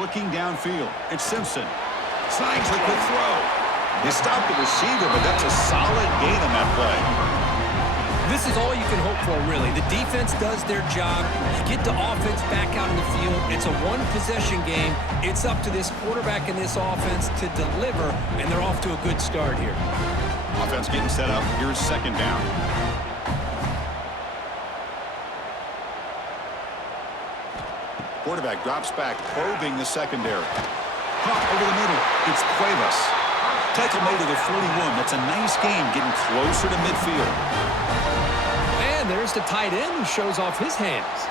Looking downfield, it's Simpson. Snags the quick throw. They stopped the receiver, but that's a solid gain on that play. This is all you can hope for, really. The defense does their job. You get the offense back out in the field. It's a one-possession game. It's up to this quarterback and this offense to deliver, and they're off to a good start here. Offense getting set up. Here's 2nd down. Quarterback drops back, probing the secondary. Caught over the middle. It's Cuevas. Tackle made to the 41. That's a nice game, getting closer to midfield. And there's the tight end who shows off his hands.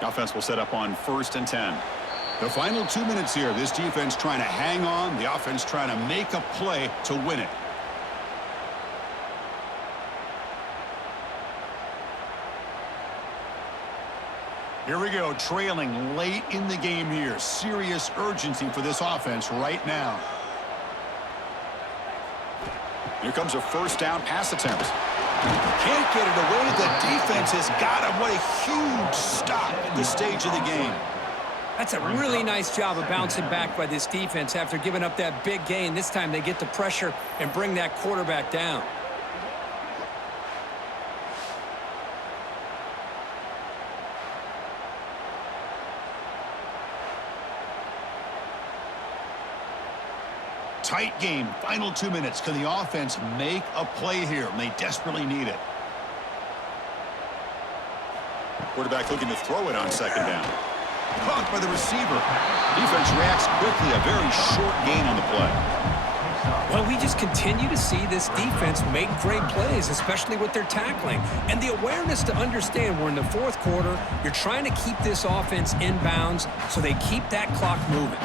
The offense will set up on 1st and 10. The final 2 minutes here. This defense trying to hang on. The offense trying to make a play to win it. Here we go, trailing late in the game here. Serious urgency for this offense right now. Here comes a first down pass attempt. Can't get it away. The defense has got him. What a huge stop at this stage of the game. That's a really nice job of bouncing back by this defense after giving up that big gain. This time they get the pressure and bring that quarterback down. Tight game, final 2 minutes. Can the offense make a play here? And they desperately need it. Quarterback looking to throw it on second down. Caught by the receiver. Defense reacts quickly. A very short gain on the play. Well, we just continue to see this defense make great plays, especially with their tackling. And the awareness to understand we're in the fourth quarter, you're trying to keep this offense in bounds so they keep that clock moving.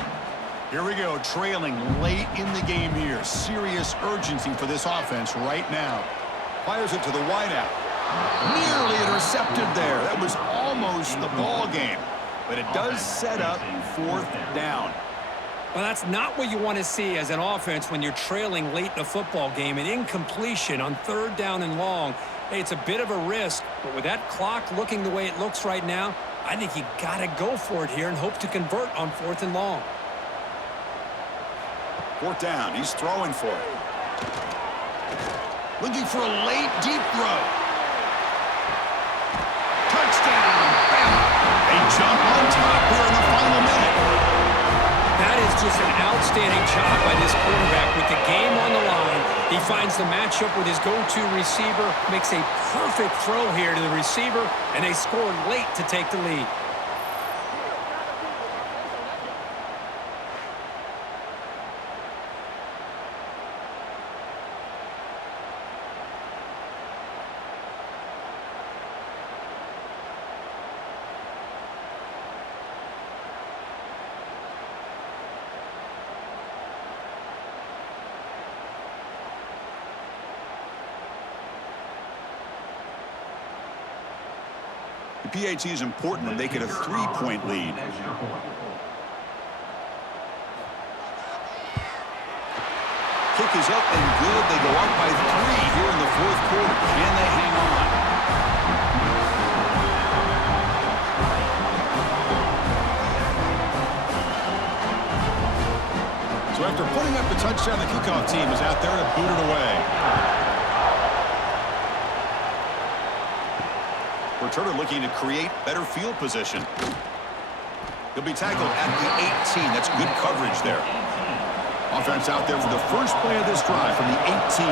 Here we go, trailing late in the game here. Serious urgency for this offense right now. Fires it to the wideout. Nearly intercepted there. That was almost the ball game. But it does set up fourth down. Well, that's not what you want to see as an offense when you're trailing late in a football game. An incompletion on third down and long. Hey, it's a bit of a risk, but with that clock looking the way it looks right now, I think you got to go for it here and hope to convert on fourth and long. Fourth down, he's throwing for it. Looking for a late, deep throw. Touchdown, Bama. They jump on top here in the final minute. That is just an outstanding job by this quarterback with the game on the line. He finds the matchup with his go-to receiver, makes a perfect throw here to the receiver, and they scored late to take the lead. The PAT is important when they get a 3-point lead. Kick is up and good. They go up by 3 here in the fourth quarter. Can they hang on? So after putting up the touchdown, the kickoff team is out there to boot it away. Returner looking to create better field position. He'll be tackled at the 18. That's good coverage there. Offense out there for the first play of this drive from the 18.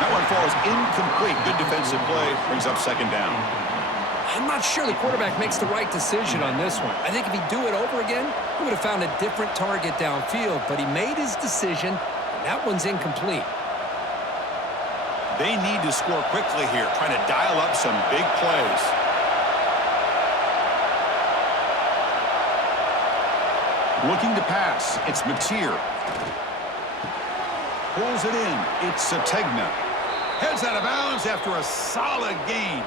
That one falls incomplete. Good defensive play. Brings up second down. I'm not sure the quarterback makes the right decision on this one. I think if he'd do it over again, he would have found a different target downfield, but he made his decision, and that one's incomplete. They need to score quickly here, trying to dial up some big plays. Looking to pass, it's Mateer. Pulls it in, it's Sategna. Heads out of bounds after a solid gain.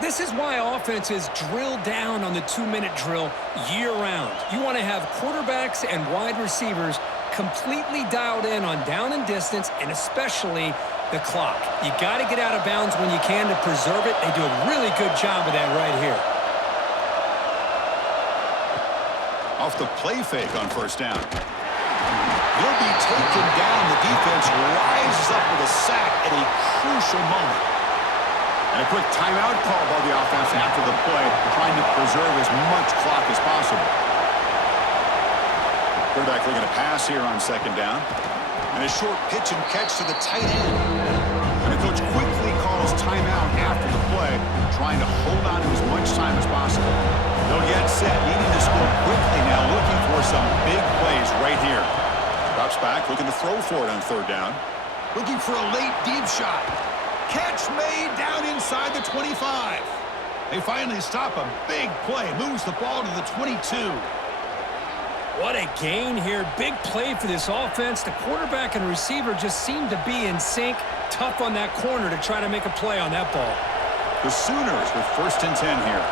This is why offenses drill down on the 2-minute drill year-round. You want to have quarterbacks and wide receivers completely dialed in on down and distance, and especially the clock. You got to get out of bounds when you can to preserve it. They do a really good job of that right here. Off the play fake on first down. He'll be taken down. The defense rises up with a sack at a crucial moment. And a quick timeout call by the offense after the play, trying to preserve as much clock as possible. Quarterback looking to pass here on second down. And a short pitch and catch to the tight end. And the coach quickly calls timeout after the play, trying to hold on to as much time as possible. They'll get set, needing to score quickly now, looking for some big plays right here. Drops back, looking to throw for it on third down. Looking for a late deep shot. Catch made down inside the 25. They finally stop a big play, moves the ball to the 22. What a gain here. Big play for this offense. The quarterback and receiver just seem to be in sync. Tough on that corner to try to make a play on that ball. The Sooners with 1st and 10 here.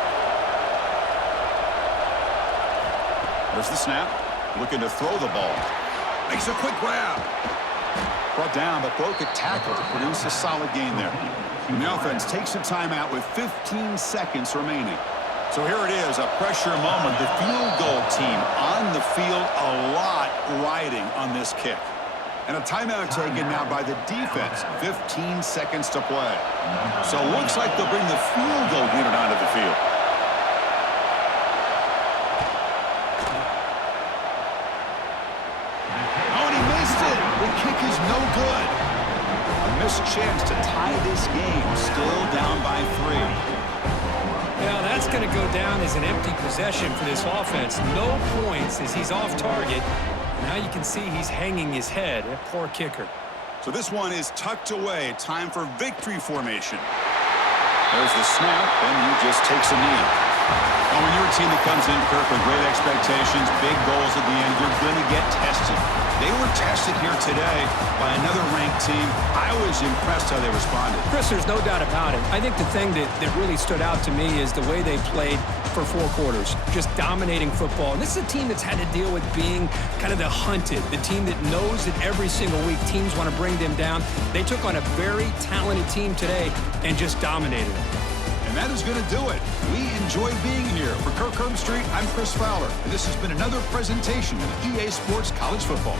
There's the snap. Looking to throw the ball. Makes a quick grab. Brought down, but broke a tackle to produce a solid gain there. And the offense takes a timeout with 15 seconds remaining. So here it is, a pressure moment. The field goal team on the field, a lot riding on this kick. And a timeout taken now by the defense. 15 seconds to play. So it looks like they'll bring the field goal unit onto the field. Oh, and he missed it. The kick is no good. A missed chance to tie this game. Still down by 3. Well, that's going to go down as an empty possession for this offense. No points as he's off target. Now you can see he's hanging his head. That poor kicker. So this one is tucked away. Time for victory formation. There's the snap, and he just takes a knee. Well, when you're a team that comes in, Kirk, with great expectations, big goals at the end, you're going to get tested. They were tested here today by another ranked team. I was impressed how they responded. Chris, there's no doubt about it. I think the thing that really stood out to me is the way they played for 4 quarters, just dominating football. And this is a team that's had to deal with being kind of the hunted, the team that knows that every single week teams want to bring them down. They took on a very talented team today and just dominated them. And that is going to do it. We enjoy being here. For Kirk Herbstreit, I'm Chris Fowler, and this has been another presentation of EA Sports College Football.